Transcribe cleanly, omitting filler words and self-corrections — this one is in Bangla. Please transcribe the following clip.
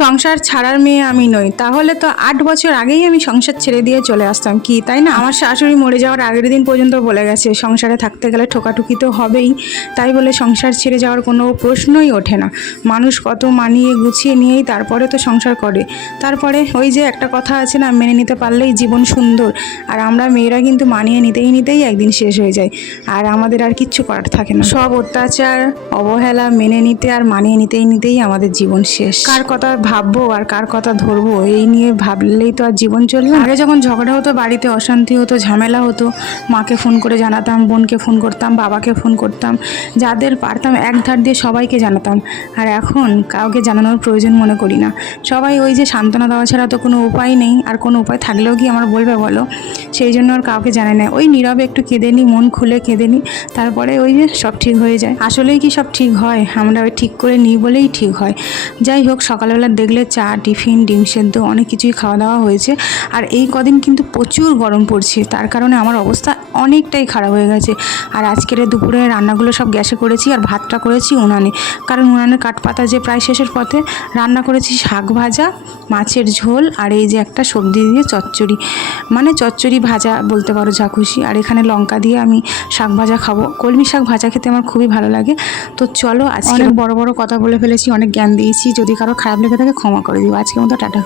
সংসার ছাড়ার মেয়ে আমি নই, তাহলে তো 8 বছর আগেই আমি সংসার ছেড়ে দিয়ে চলে আসতাম, কি তাই না? আমার শাশুড়ি মরে যাওয়ার আগের দিন পর্যন্ত বলে গেছে সংসারে থাকতে গেলে ঠোকাঠুকি তো হবেই, তাই বলে সংসার ছেড়ে যাওয়ার কোনো প্রশ্নই ওঠে না। মানুষ কত মানিয়ে গুছিয়ে নিয়েই তারপরে তো সংসার করে। তারপরে ওই যে একটা কথা আছে না, মেনে নিতে পারলেই জীবন সুন্দর। আর আমরা মেয়েরা কিন্তু মানিয়ে নিতেই একদিন শেষ হয়ে যায়, আর আমাদের আর কিচ্ছু করার থাকে না। সব অত্যাচার অবহেলা মেনে নিতে আর মানিয়ে নিতেই আমাদের জীবন শেষ। কার কথা ভাববো আর কার কথা ধরবো, এই নিয়ে ভাবলেই তো আর জীবন চলবে না। আগে যখন ঝগড়া হতো, বাড়িতে অশান্তি হতো, ঝামেলা হতো, মাকে ফোন করে জানাতাম, বোনকে ফোন করতাম, বাবাকে ফোন করতাম, যাদের পারতাম এক ধার দিয়ে সবাইকে জানাতাম। আর এখন কাউকে জানানোর প্রয়োজন মনে করি না। সবাই ওই যে সান্ত্বনা দেওয়া ছাড়া তো কোনো উপায় নেই, আর কোনো উপায় থাকলেও কি আমার বলবে বলো? সেই জন্য আর কাউকে জানাই না, ওই নীরবে একটু কেঁদে নিই, মন খুলে কেঁদে নিই, তারপরে ওই যে সব ঠিক হয়ে যায়। আসলেই কি সব ঠিক হয়? আমরা ওই ঠিক করে নিই বলেই ঠিক হয়। যাই হোক, সকালবেলা দেখলে চা, টিফিন, ডিম সেদ্ধ অনেক কিছুই খাওয়া দাওয়া হয়েছে। আর এই কদিন কিন্তু প্রচুর গরম পড়ছে, তার কারণে আমার অবস্থা অনেকটাই খারাপ হয়ে গেছে। আর আজকের দুপুরে রান্নাগুলো সব গ্যাসে করেছি, আর ভাতটা করেছি উনানে, কারণ উনানের কাঠপাতা যে প্রায় শেষের পথে। রান্না করেছি শাক ভাজা, মাছের ঝোল, আর এই যে একটা সবজি দিয়ে চচ্চড়ি, মানে চচ্চড়ি ভাজা বলতে পারো, যা খুশি। আর এখানে লঙ্কা দিয়ে আমি শাক ভাজা খাবো। কলমি শাক ভাজা খেতে আমার খুবই ভালো লাগে। তো চলো, আজকে অনেক বড় কথা বলে ফেলেছি, অনেক জ্ঞান দিয়েছি, যদি কারো খারাপ লেগে থাকে ক্ষমা করে দিও। আজকের মতো টাটা।